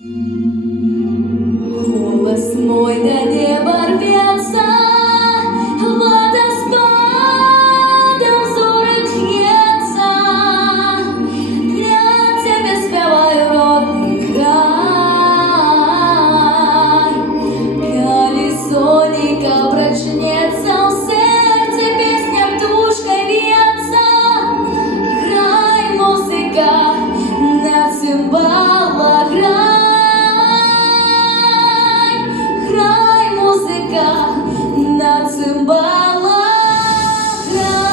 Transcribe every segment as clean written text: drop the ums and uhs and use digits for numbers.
Голос мой до неба рвется, водоспадом зоры льется. Я тебе спеваю, родный край. Коли соника прочнется, в сердце песня птушкой вьется. Грай, музыка, на цимбалах грай. На цимбалах грай.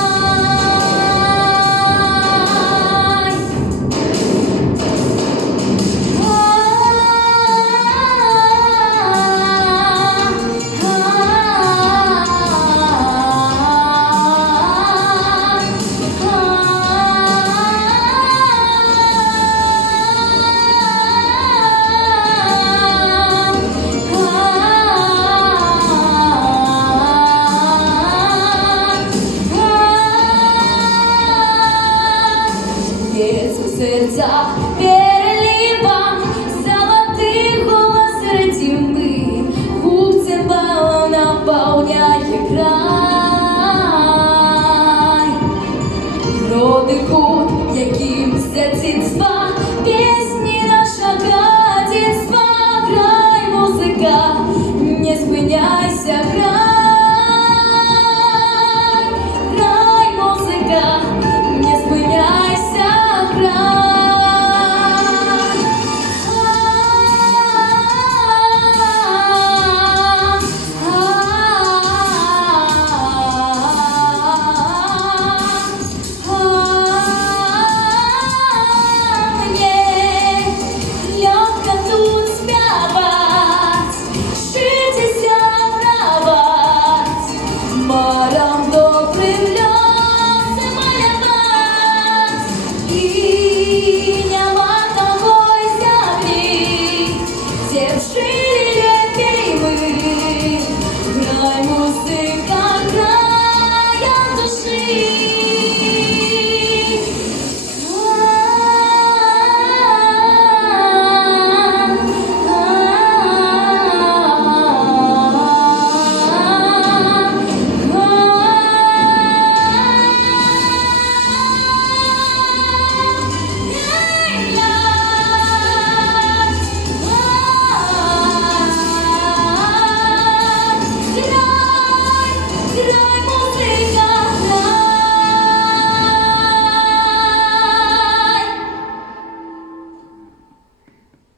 Б'ється в серцях